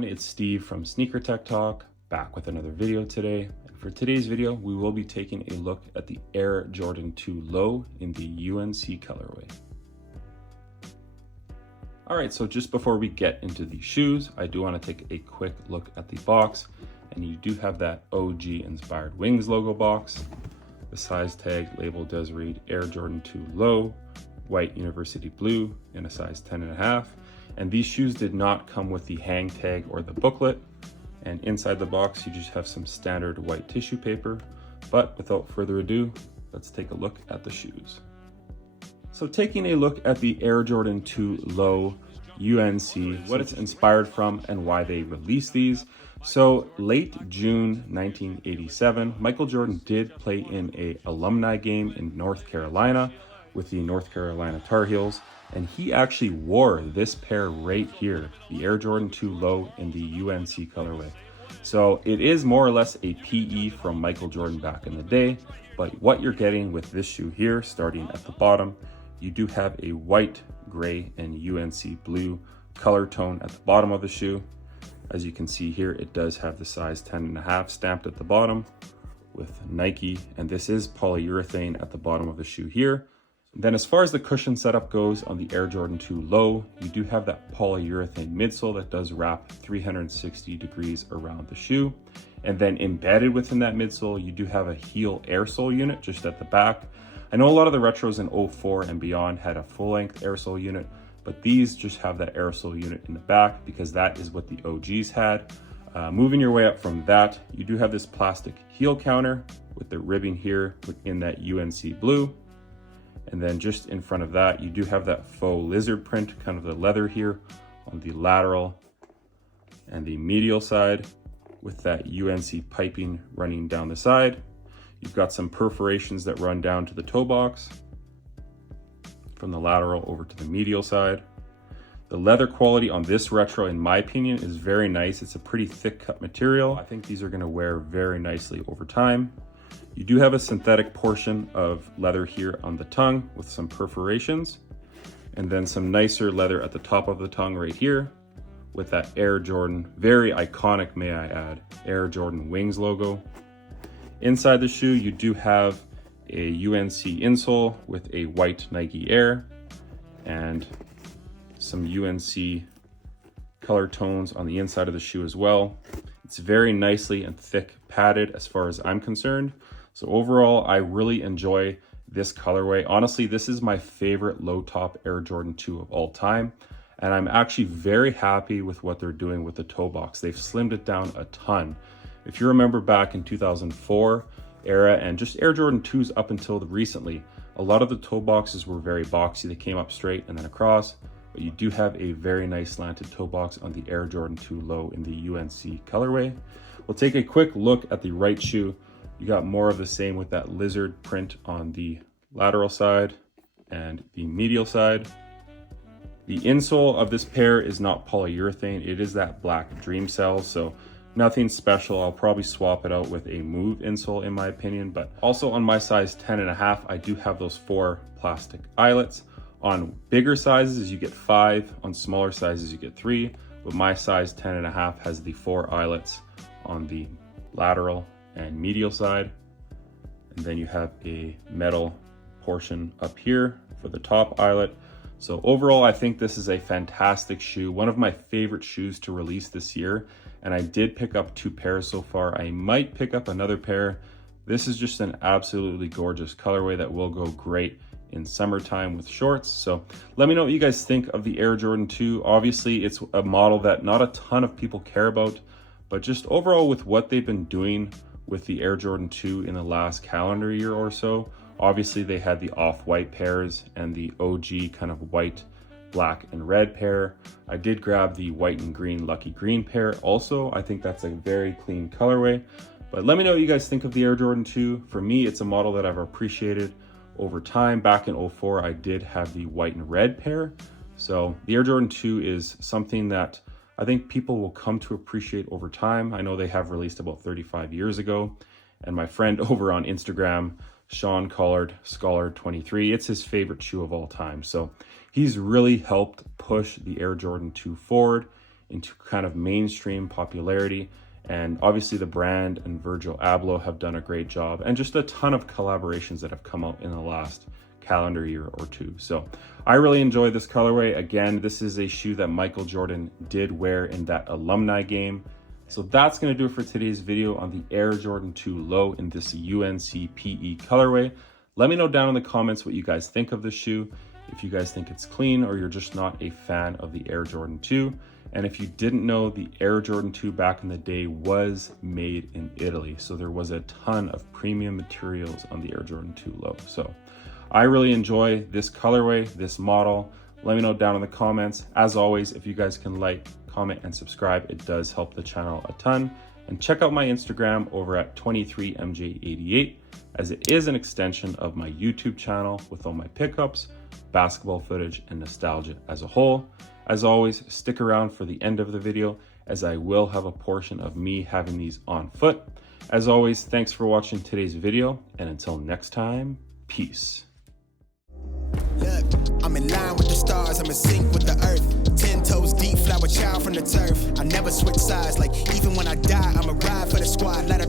everyone, it's Steve from Sneaker Tech Talk, back with another video today. And for today's video, we will be taking a look at the Air Jordan 2 Low in the UNC colorway. All right, so just before we get into the shoes, I do want to take a quick look at the box. And you do have that OG inspired Wings logo box. The size tag label does read Air Jordan 2 Low, white university blue in a size 10.5. And these shoes did not come with the hang tag or the booklet. And inside the box, you just have some standard white tissue paper. But without further ado, let's take a look at the shoes. So taking a look at the Air Jordan 2 Low UNC, what it's inspired from and why they released these. So late June 1987, Michael Jordan did play in a alumni game in North Carolina with the North Carolina Tar Heels. And he actually wore this pair right here, the Air Jordan 2 Low in the UNC colorway. So it is more or less a PE from Michael Jordan back in the day, but what you're getting with this shoe here, starting at the bottom, you do have a white, gray, and UNC blue color tone at the bottom of the shoe. As you can see here, it does have the size 10.5 stamped at the bottom with Nike, and this is polyurethane at the bottom of the shoe here. Then as far as the cushion setup goes on the Air Jordan 2 Low, you do have that polyurethane midsole that does wrap 360 degrees around the shoe. And then embedded within that midsole, you do have a heel air sole unit just at the back. I know a lot of the retros in 04 and beyond had a full-length air sole unit, but these just have that air sole unit in the back because that is what the OGs had. Moving your way up from that, you do have this plastic heel counter with the ribbing here in that UNC blue. And then just in front of that, you do have that faux lizard print, kind of the leather here on the lateral and the medial side with that UNC piping running down the side. You've got some perforations that run down to the toe box from the lateral over to the medial side. The leather quality on this retro, in my opinion, is very nice. It's a pretty thick cut material. I think these are gonna wear very nicely over time. You do have a synthetic portion of leather here on the tongue with some perforations, and then some nicer leather at the top of the tongue right here with that Air Jordan, very iconic, may I add, Air Jordan Wings logo. Inside the shoe, you do have a UNC insole with a white Nike Air and some UNC color tones on the inside of the shoe as well. It's very nicely and thick padded as far as I'm concerned. So overall, I really enjoy this colorway. Honestly, this is my favorite low top Air Jordan 2 of all time. And I'm actually very happy with what they're doing with the toe box. They've slimmed it down a ton. If you remember back in 2004 era and just Air Jordan 2s up until recently, a lot of the toe boxes were very boxy. They came up straight and then across, but you do have a very nice slanted toe box on the Air Jordan 2 Low in the UNC colorway. We'll take a quick look at the right shoe. You got more of the same with that lizard print on the lateral side and the medial side. The insole of this pair is not polyurethane. It is that black Dream Cell, so nothing special. I'll probably swap it out with a Move insole in my opinion, but also on my size 10.5, I do have those 4 plastic eyelets. On bigger sizes, you get 5. On smaller sizes, you get 3. But my size 10.5 has the 4 eyelets on the lateral and medial side. And then you have a metal portion up here for the top eyelet. So overall, I think this is a fantastic shoe. One of my favorite shoes to release this year. And I did pick up 2 pairs so far. I might pick up another pair. This is just an absolutely gorgeous colorway that will go great in summertime with shorts. So let me know what you guys think of the Air Jordan 2. Obviously, it's a model that not a ton of people care about, but just overall with what they've been doing with the Air Jordan 2 in the last calendar year or so. Obviously, they had the off-white pairs and the OG kind of white, black, and red pair. I did grab the white and green Lucky Green pair also. I think that's a very clean colorway. But let me know what you guys think of the Air Jordan 2. For me, it's a model that I've appreciated over time. Back in 04, I did have the white and red pair. So the Air Jordan 2 is something that I think people will come to appreciate over time. I know they have released about 35 years ago. And my friend over on Instagram, Sean Collard, Scholar23, it's his favorite shoe of all time. So he's really helped push the Air Jordan 2 forward into kind of mainstream popularity. And obviously the brand and Virgil Abloh have done a great job, and just a ton of collaborations that have come out in the last calendar year or two. So I really enjoy this colorway. Again, this is a shoe that Michael Jordan did wear in that alumni game. So that's going to do it for today's video on the Air Jordan 2 Low in this UNC PE colorway. Let me know down in the comments what you guys think of the shoe, if you guys think it's clean or you're just not a fan of the Air Jordan 2. And if you didn't know, the Air Jordan 2 back in the day was made in Italy. So there was a ton of premium materials on the Air Jordan 2 Low. So I really enjoy this colorway, this model. Let me know down in the comments. As always, if you guys can like, comment, and subscribe, it does help the channel a ton. And check out my Instagram over at 23mj88, as it is an extension of my YouTube channel with all my pickups, basketball footage, and nostalgia as a whole. As always, stick around for the end of the video, as I will have a portion of me having these on foot. As always, thanks for watching today's video, and until next time, peace. Look, I'm in line with the stars, I'm in sync with the earth. 10 toes deep, flower child from the turf. I never switch sides, like even when I die, I'ma ride for the squad. Let